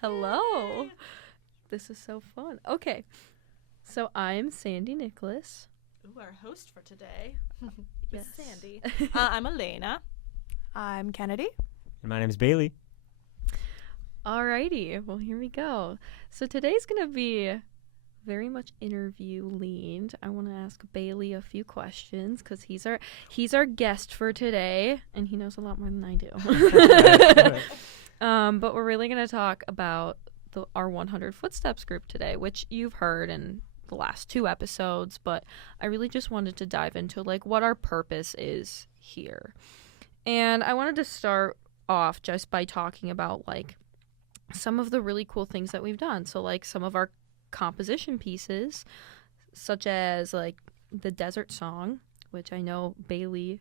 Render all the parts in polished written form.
Hello. This is so fun. Okay. So I'm Sandy Nicholas. Ooh, our host for today. Yes. Sandy. I'm Elena. I'm Kennedy. And my name's Bailey. Alrighty. Well, here we go. So today's going to be very much interview leaned. I want to ask Bailey a few questions because he's our guest for today, and he knows a lot more than I do. But we're really going to talk about our 100 Footsteps group today, which you've heard in the last 2 episodes, but I really just wanted to dive into like what our purpose is here. And I wanted to start off just by talking about like some of the really cool things that we've done. So like some of our composition pieces, such as like the Desert Song, which I know Bailey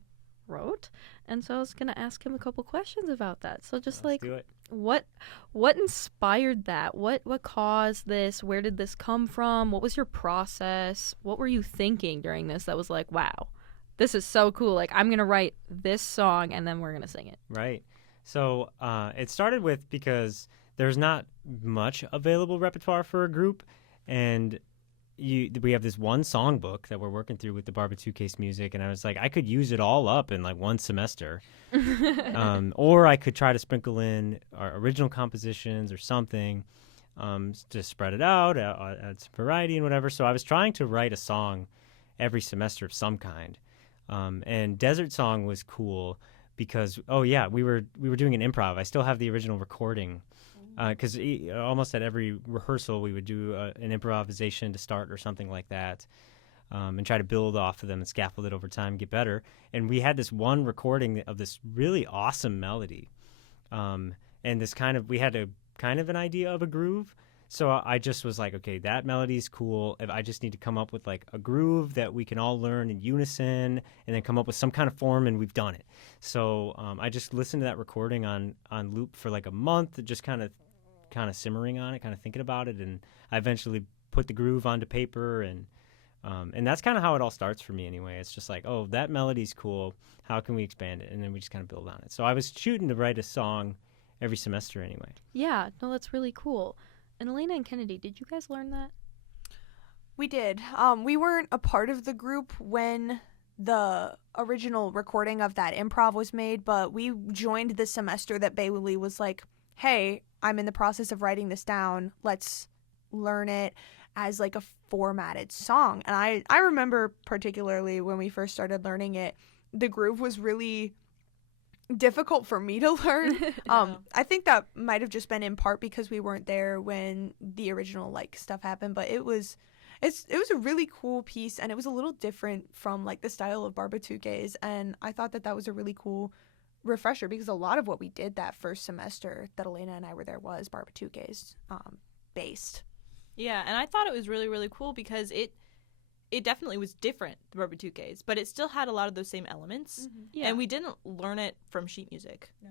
wrote, and so I was gonna ask him a couple questions about that. So just Let's do it. what inspired that? What caused this? Where did this come from? What was your process? What were you thinking during this that was like, wow, this is so cool, like I'm gonna write this song and then we're gonna sing it? Right. So it started with because there's not much available repertoire for a group, and we have this one songbook that we're working through with the Barbecue Case music, and I was like, I could use it all up in like one semester, or I could try to sprinkle in our original compositions or something, to spread it out, add some variety and whatever. So I was trying to write a song every semester of some kind, and Desert Song was cool because we were doing an improv. I still have the original recording. Because almost at every rehearsal we would do an improvisation to start or something like that, and try to build off of them and scaffold it over time, get better. And we had this one recording of this really awesome melody, and we had a kind of an idea of a groove. So I just was like, okay, that melody's cool. If I just need to come up with like a groove that we can all learn in unison, and then come up with some kind of form, and we've done it. So I just listened to that recording on loop for like a month, just kind of simmering on it, kind of thinking about it, and I eventually put the groove onto paper, and that's kind of how it all starts for me anyway. It's just like, oh, that melody's cool, how can we expand it? And then we just kind of build on it. So I was shooting to write a song every semester anyway. Yeah, no, that's really cool. And Elena and Kennedy, did you guys learn that? We did. We weren't a part of the group when the original recording of that improv was made, but we joined the semester that Bailey was like, hey, I'm in the process of writing this down. Let's learn it as like a formatted song. And I remember particularly when we first started learning it, the groove was really difficult for me to learn. I think that might have just been in part because we weren't there when the original like stuff happened, but it was a really cool piece, and it was a little different from like the style of Barbatuques, and I thought that was a really cool refresher because a lot of what we did that first semester that Elena and I were there was Barbatuques based. Yeah, and I thought it was really, really cool because it definitely was different, the Barbatuques, but it still had a lot of those same elements. Mm-hmm. Yeah. And we didn't learn it from sheet music. No.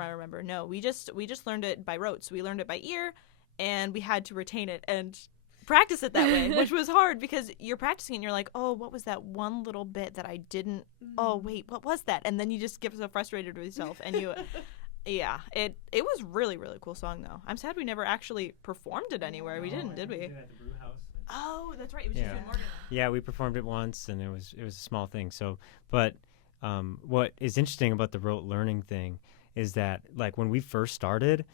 I remember. No, we just learned it by rote. So we learned it by ear, and we had to retain it and practice it that way, which was hard because you're practicing and you're like, oh, what was that one little bit that I didn't, oh, wait, what was that? And then you just get so frustrated with yourself, and you, yeah, it was really, really cool song, though. I'm sad we never actually performed it anywhere. We didn't, did we? We did it at the brew house. Oh, that's right. It was just in Morgan. Yeah, we performed it once, and it was a small thing. So, but what is interesting about the rote learning thing is that, like, when we first started,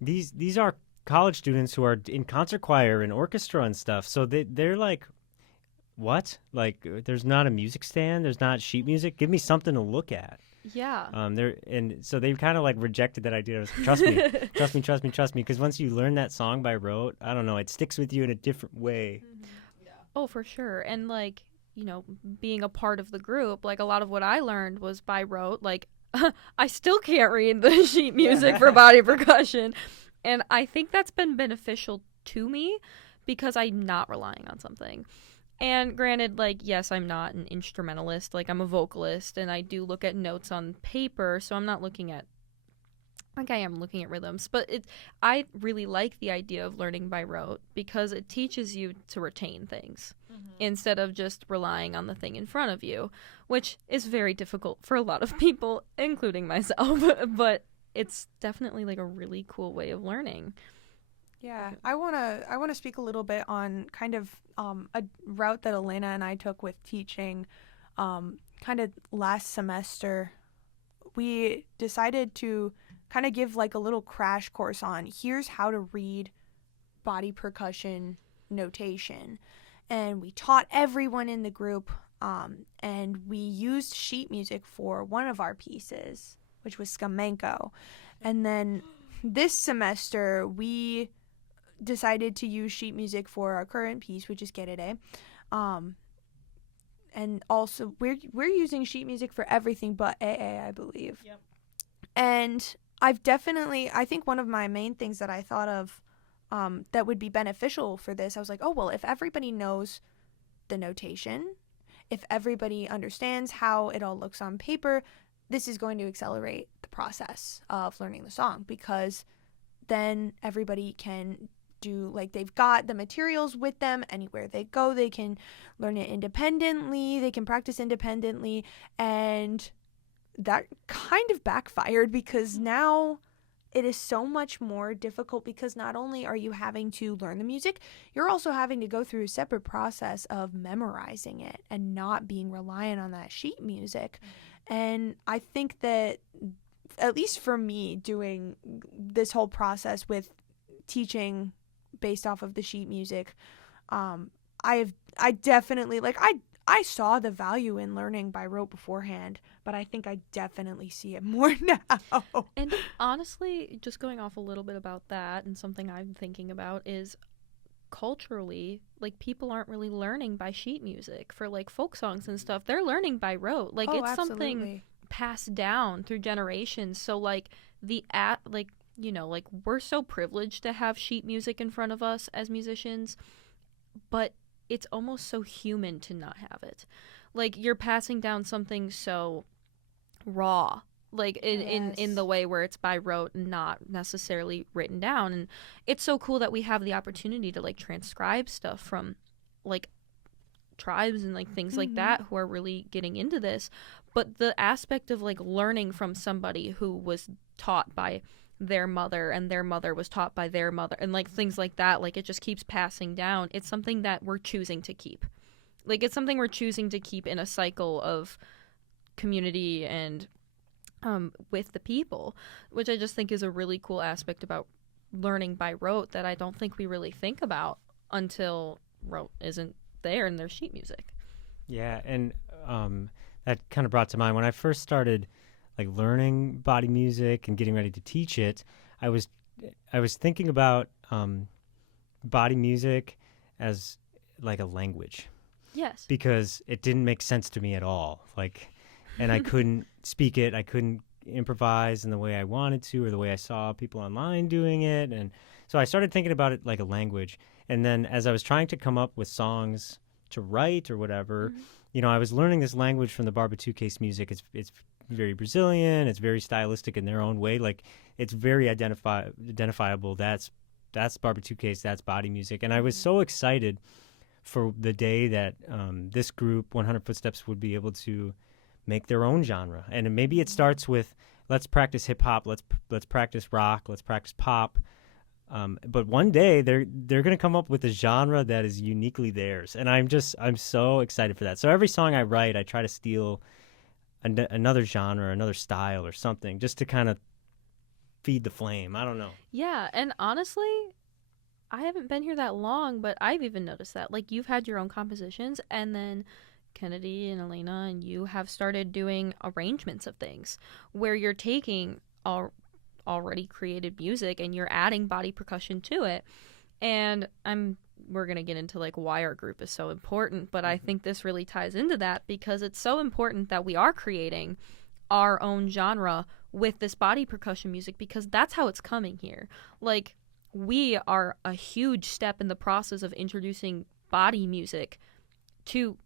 these are college students who are in concert choir and orchestra and stuff. So they're like, what? Like, there's not a music stand. There's not sheet music. Give me something to look at. Yeah. So they've kind of like rejected that idea. Trust me, trust me. Because once you learn that song by rote, I don't know, it sticks with you in a different way. Mm-hmm. Yeah. Oh, for sure. And like, you know, being a part of the group, like a lot of what I learned was by rote. Like, I still can't read the sheet music for body percussion. And I think that's been beneficial to me because I'm not relying on something. And granted, like, yes, I'm not an instrumentalist. Like, I'm a vocalist, and I do look at notes on paper, so I'm not looking at, like, I am looking at rhythms. But I really like the idea of learning by rote because it teaches you to retain things instead of just relying on the thing in front of you, which is very difficult for a lot of people, including myself. But it's definitely, like, a really cool way of learning. Yeah, I wanna speak a little bit on kind of a route that Elena and I took with teaching. Kind of last semester, we decided to kind of give like a little crash course on here's how to read body percussion notation, and we taught everyone in the group. And we used sheet music for one of our pieces, which was Skamenko, and then this semester we decided to use sheet music for our current piece, which is Kerere. And also we're using sheet music for everything but AA, I believe. Yep. And I think one of my main things that I thought of that would be beneficial for this, I was like, oh, well, if everybody knows the notation, if everybody understands how it all looks on paper, this is going to accelerate the process of learning the song, because then everybody can do, like, they've got the materials with them anywhere they go. They can learn it independently, they can practice independently, and that kind of backfired because now it is so much more difficult, because not only are you having to learn the music, you're also having to go through a separate process of memorizing it and not being reliant on that sheet music. And I think that, at least for me, doing this whole process with teaching based off of the sheet music, I definitely, like, I saw the value in learning by rote beforehand, but I think I definitely see it more now. And honestly, just going off a little bit about that, and something I'm thinking about is culturally, like, people aren't really learning by sheet music for like folk songs and stuff. They're learning by rote. Like, it's something Absolutely. passed down through generations. So like like we're so privileged to have sheet music in front of us as musicians, but it's almost so human to not have it. Like, you're passing down something so raw, like in the way where it's by rote and not necessarily written down. And it's so cool that we have the opportunity to like transcribe stuff from like tribes and like things like that who are really getting into this. But the aspect of like learning from somebody who was taught by their mother and their mother was taught by their mother and like things like that, like it just keeps passing down. It's something that we're choosing to keep. Like, it's something we're choosing to keep in a cycle of community and with the people, which I just think is a really cool aspect about learning by rote that I don't think we really think about until rote isn't there in their sheet music. Yeah, and that kind of brought to mind when I first started like learning body music and getting ready to teach it. I was thinking about body music as like a language. Yes. Because it didn't make sense to me at all. Like, and I couldn't speak it. I couldn't improvise in the way I wanted to or the way I saw people online doing it. And so I started thinking about it like a language. And then as I was trying to come up with songs to write or whatever, I was learning this language from the Barba Case music. It's very Brazilian. It's very stylistic in their own way. Like, it's very identifiable. That's Barba Case. That's body music. And I was so excited for the day that this group, 100 Footsteps, would be able to make their own genre. And maybe it starts with, let's practice hip hop, let's practice rock, let's practice pop. But one day they're going to come up with a genre that is uniquely theirs. And I'm so excited for that. So every song I write, I try to steal another genre, another style or something, just to kind of feed the flame. I don't know. Yeah, and honestly, I haven't been here that long, but I've even noticed that. Like, you've had your own compositions, and then Kennedy and Elena and you have started doing arrangements of things where you're taking already created music and you're adding body percussion to it. And we're going to get into like why our group is so important, but I think this really ties into that because it's so important that we are creating our own genre with this body percussion music, because that's how it's coming here. Like, we are a huge step in the process of introducing body music to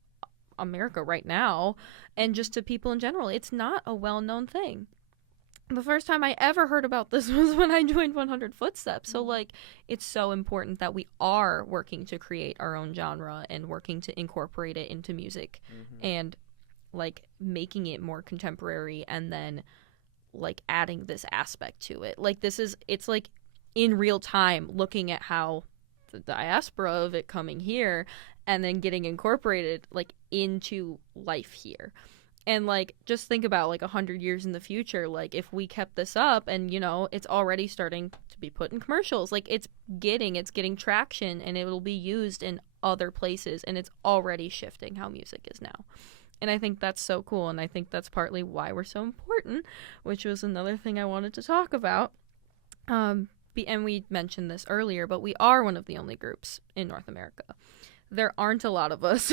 America right now, and just to people in general. It's not a well-known thing. The first time I ever heard about this was when I joined 100 Footsteps. So, like, it's so important that we are working to create our own genre and working to incorporate it into music and, like, making it more contemporary and then, like, adding this aspect to it. Like, it's like in real time, looking at how the diaspora of it coming here and then getting incorporated like into life here. And like just think about like 100 years in the future, like if we kept this up and it's already starting to be put in commercials, like it's getting traction and it will be used in other places, and it's already shifting how music is now. And I think that's so cool, and I think that's partly why we're so important, which was another thing I wanted to talk about. And we mentioned this earlier, but we are one of the only groups in North America. There aren't a lot of us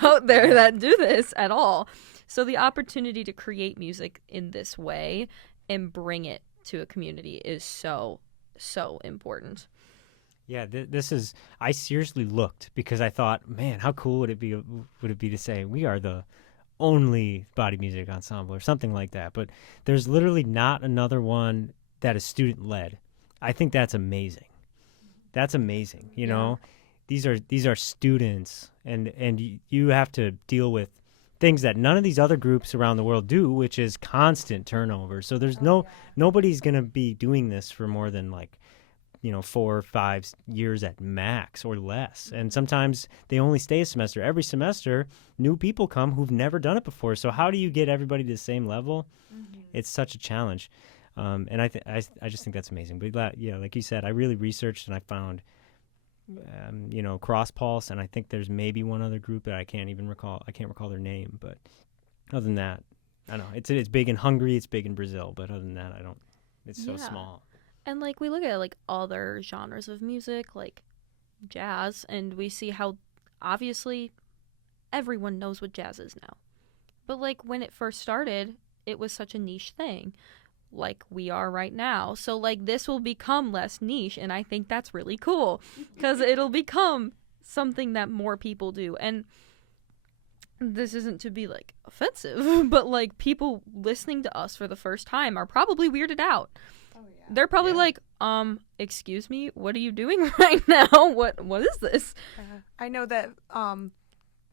out there that do this at all. So the opportunity to create music in this way and bring it to a community is so, so important. Yeah, this is. I seriously looked because I thought, man, how cool would it be to say we are the only body music ensemble or something like that? But there's literally not another one that is student led. I think that's amazing. That's amazing. You know, these are students, and you have to deal with things that none of these other groups around the world do, which is constant turnover. So there's nobody's gonna be doing this for more than 4 or 5 years at max or less. And sometimes they only stay a semester. Every semester, new people come who've never done it before. So how do you get everybody to the same level? Mm-hmm. It's such a challenge. And I just think that's amazing. But like you said, I really researched and I found, Cross Pulse, and I think there's maybe one other group that I can't recall their name. But other than that, I don't know. It's big in Hungary. It's big in Brazil. But other than that, it's so small. And, like, we look at, like, other genres of music, like jazz, and we see how, obviously, everyone knows what jazz is now. But, like, when it first started, it was such a niche thing, like we are right now. So, like, this will become less niche, and I think that's really cool, because it'll become something that more people do. And this isn't to be, like, offensive, but, like, people listening to us for the first time are probably weirded out. They're probably like, excuse me, what are you doing right now? What is this? I know that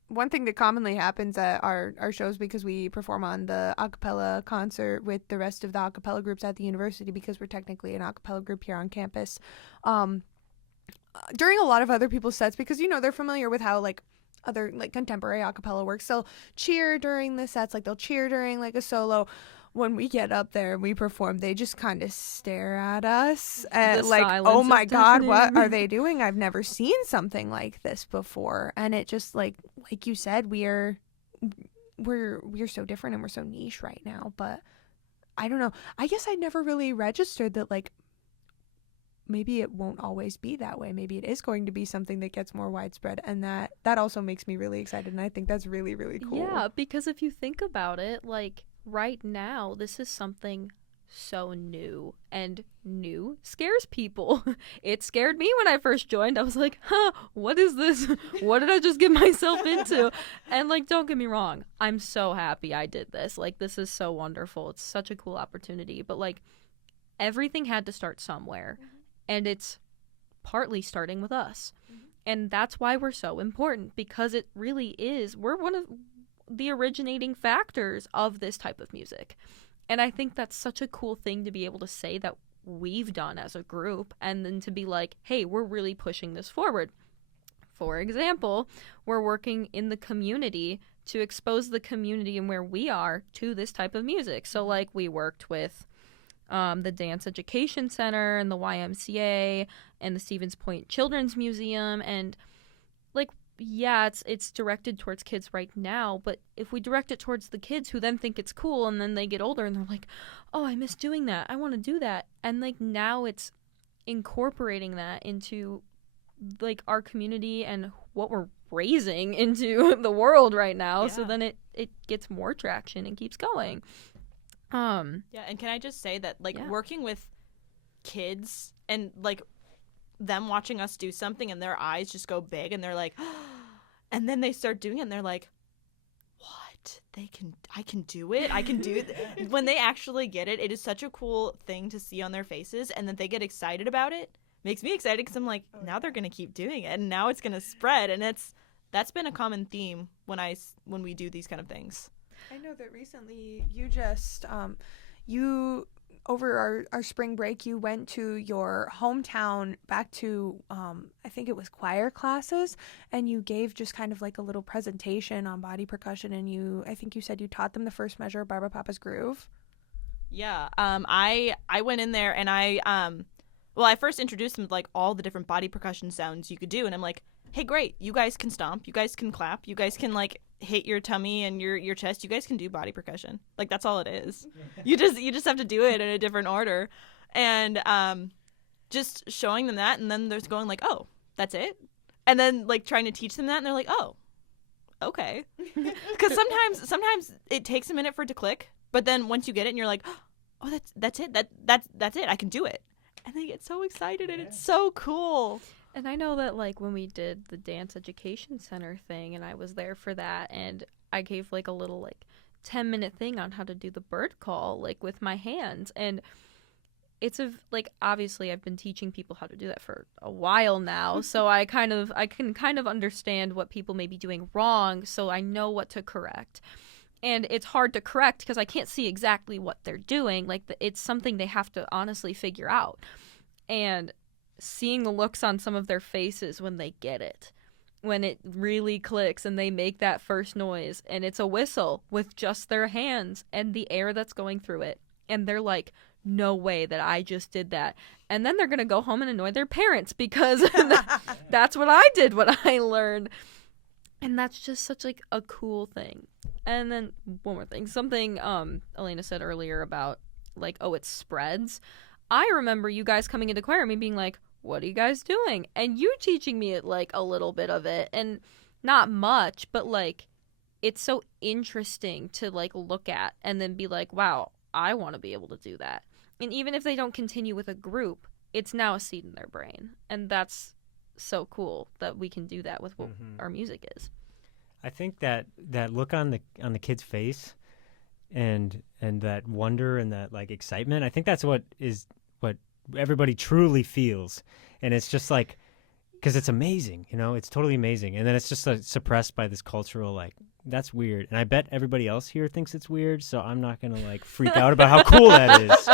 one thing that commonly happens at our shows, because we perform on the a cappella concert with the rest of the a cappella groups at the university, because we're technically an a cappella group here on campus. During a lot of other people's sets, because, they're familiar with how, like, other, like, contemporary a cappella works, they'll cheer during the sets, like, they'll cheer during, like, a solo. When we get up there and we perform, they just kind of stare at us and like, oh my God, what are they doing? I've never seen something like this before. And it just like you said, we're so different and we're so niche right now. But I don't know. I guess I never really registered that, like, maybe it won't always be that way. Maybe it is going to be something that gets more widespread, and that also makes me really excited. And I think that's really, really cool. Yeah, because if you think about it, like, right now, this is something so new, and new scares people. It scared me when I first joined. I was like, what is this? What did I just get myself into? And, like, don't get me wrong, I'm so happy I did this. Like, this is so wonderful. It's such a cool opportunity. But, like, everything had to start somewhere, and it's partly starting with us. And that's why we're so important, because it really is. We're one of the originating factors of this type of music. And I think that's such a cool thing to be able to say that we've done as a group, and then to be like, hey, we're really pushing this forward. For example, we're working in the community to expose the community and where we are to this type of music. So, like, we worked with the Dance Education Center and the YMCA and the Stevens Point Children's Museum, and, like, yeah, it's directed towards kids right now, but if we direct it towards the kids who then think it's cool, and then they get older and they're like, oh, I miss doing that, I want to do that, and, like, now it's incorporating that into, like, our community and what we're raising into the world right now. So then it gets more traction and keeps going. And can I just say that, like, working with kids and, like, them watching us do something and their eyes just go big and they're like, and then they start doing it and they're like, what? I can do it. I can do it. When they actually get it, it is such a cool thing to see on their faces, and then they get excited about it. Makes me excited because I'm like, now they're going to keep doing it, and now it's going to spread. And that's been a common theme when we do these kind of things. I know that recently you just, you over our spring break, you went to your hometown back to, I think it was choir classes, and you gave just kind of like a little presentation on body percussion, and I think you said you taught them the first measure of Barba Papa's Groove. Yeah. I went in there and I first introduced them to like all the different body percussion sounds you could do, and I'm like, hey, great, you guys can stomp, you guys can clap, you guys can like hit your tummy and your chest, you guys can do body percussion. Like, that's all it is. You just have to do it in a different order. And just showing them that, and then there's going like, oh, that's it? And then like trying to teach them that, and they're like, oh, okay. Because sometimes it takes a minute for it to click, but then once you get it and you're like, oh, that's it, that's it, I can do it. And they get so excited, and it's so cool. And I know that, like, when we did the Dance Education Center thing, and I was there for that, and I gave, like, a little, like, 10-minute thing on how to do the bird call, like, with my hands. And it's, obviously I've been teaching people how to do that for a while now, so I can kind of understand what people may be doing wrong, so I know what to correct. And it's hard to correct because I can't see exactly what they're doing. Like, it's something they have to honestly figure out. And seeing the looks on some of their faces when they get it, when it really clicks and they make that first noise, and it's a whistle with just their hands and the air that's going through it, and they're like, no way that I just did that. And then they're gonna go home and annoy their parents because that's what I did when I learned. And that's just such like a cool thing. And then one more thing, something Elena said earlier about like, oh, it spreads. I remember you guys coming into choir and me being like, what are you guys doing? And you teaching me like a little bit of it, and not much, but like it's so interesting to like look at and then be like, wow, I want to be able to do that. And even if they don't continue with a group, it's now a seed in their brain. And that's so cool that we can do that with what our music is. I think that look on the kid's face and that wonder and that like excitement, I think that's what everybody truly feels. And it's just like, because it's amazing, it's totally amazing. And then it's just suppressed by this cultural like, that's weird. And I bet everybody else here thinks it's weird, so I'm not going to like freak out about how cool that is.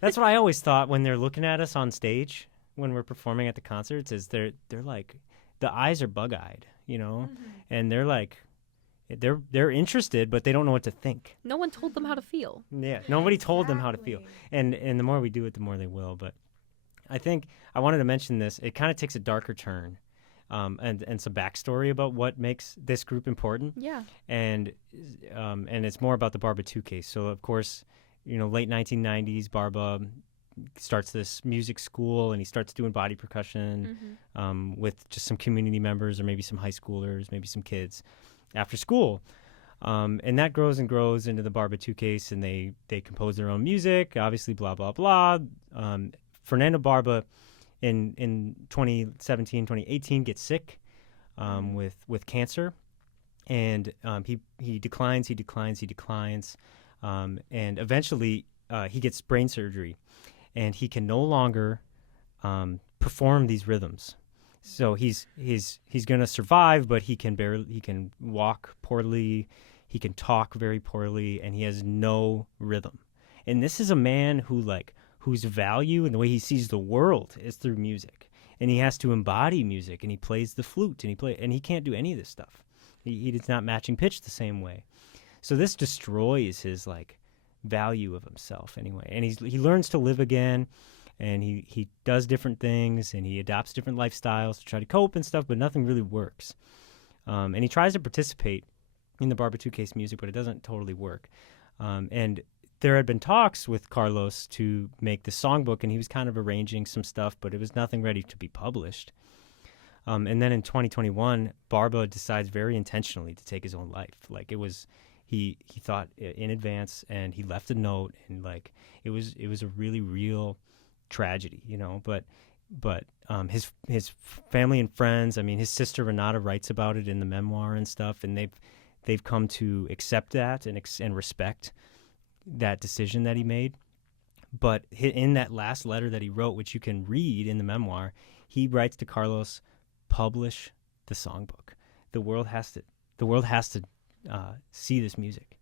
That's what I always thought when they're looking at us on stage when we're performing at the concerts, is they're like, the eyes are bug-eyed, and they're like, they're interested, but they don't know what to think. No one told them how to feel. Yeah, nobody told them how to feel. And the more we do it, the more they will. But I think I wanted to mention this. It kind of takes a darker turn, and some backstory about what makes this group important. Yeah. And it's more about the Barba 2 case. So, of course, late 1990s, Barba starts this music school, and he starts doing body percussion with just some community members or maybe some high schoolers, maybe some kids after school. And that grows and grows into the Barba 2 case, and they compose their own music, obviously, blah, blah, blah. Fernando Barba in 2017, 2018 gets sick with cancer, and he declines, and eventually he gets brain surgery, and he can no longer perform these rhythms. So he's going to survive, but he can walk poorly, he can talk very poorly, and he has no rhythm. And this is a man whose value and the way he sees the world is through music. And he has to embody music, and he plays the flute, and he can't do any of this stuff. He is not matching pitch the same way. So this destroys his value of himself anyway. And he learns to live again. And he does different things, and he adopts different lifestyles to try to cope and stuff, but nothing really works. And he tries to participate in the Barba 2 case music, but it doesn't totally work. And there had been talks with Carlos to make the songbook, and he was kind of arranging some stuff, but it was nothing ready to be published. And then in 2021, Barba decides very intentionally to take his own life. He thought in advance, and he left a note, and it was a really real tragedy, but his family and friends, his sister Renata writes about it in the memoir and stuff, and they've come to accept that and respect that decision that he made. But in that last letter that he wrote, which you can read in the memoir, he writes to Carlos, publish the songbook. The world has to see this music.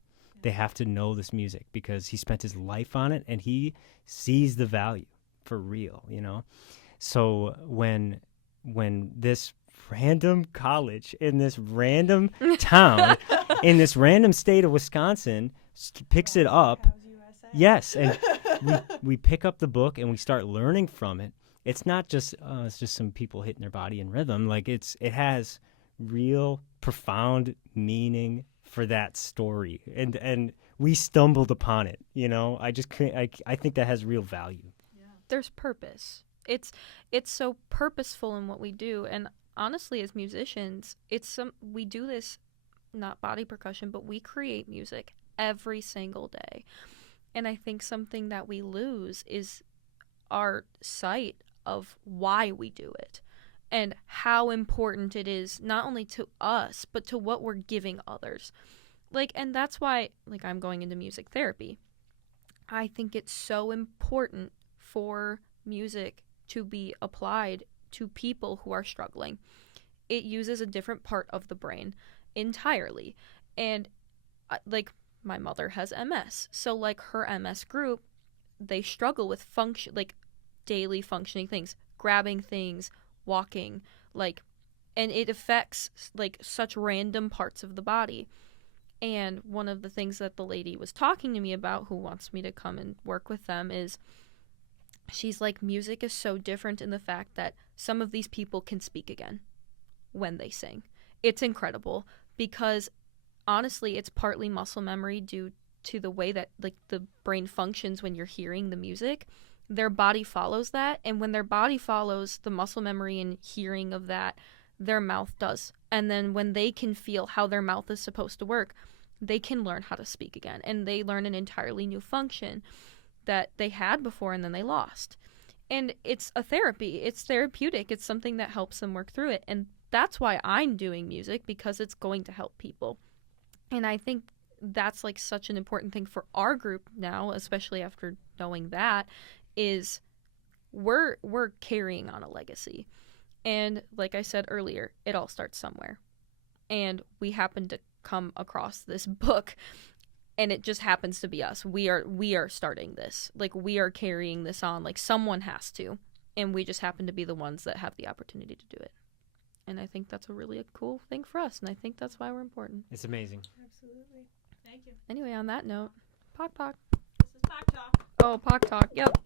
they have to know this music because he spent his life on it and he sees the value for real, you know? So when this random college in this random town in this random state of Wisconsin picks it up, yes, and we pick up the book and we start learning from it. It's not just it's just some people hitting their body in rhythm. Like it has real profound meaning for that story, and we stumbled upon it. You know, I just I think that has real value. There's purpose. It's so purposeful in what we do, and honestly, as musicians, we do this, not body percussion, but we create music every single day. And I think something that we lose is our sight of why we do it and how important it is, not only to us, but to what we're giving others. Like, and that's why, like, I'm going into music therapy. I think it's so important for music to be applied to people who are struggling. It uses a different part of the brain entirely. And, like, my mother has MS. So, like, her MS group, they struggle with daily functioning things, grabbing things, walking, like, and it affects, like, such random parts of the body. And one of the things that the lady was talking to me about, who wants me to come and work with them, is she's like, music is so different in the fact that some of these people can speak again when they sing. It's incredible because honestly, it's partly muscle memory due to the way that, like, the brain functions when you're hearing the music. Their body follows that, and when their body follows the muscle memory and hearing of that, their mouth does. And then when they can feel how their mouth is supposed to work, they can learn how to speak again, and they learn an entirely new function that they had before and then they lost. And it's a therapy. It's therapeutic. It's something that helps them work through it. And that's why I'm doing music, because it's going to help people. And I think that's, like, such an important thing for our group now, especially after knowing that, is we're carrying on a legacy. And like I said earlier, it all starts somewhere. And we happen to come across this book, and it just happens to be us. We are starting this. Like, we are carrying this on. Like, someone has to. And we just happen to be the ones that have the opportunity to do it. And I think that's a really cool thing for us, and I think that's why we're important. It's amazing. Absolutely. Thank you. Anyway, on that note, Pok Talk. This is Pok Talk. Oh, Pok Talk. Yep.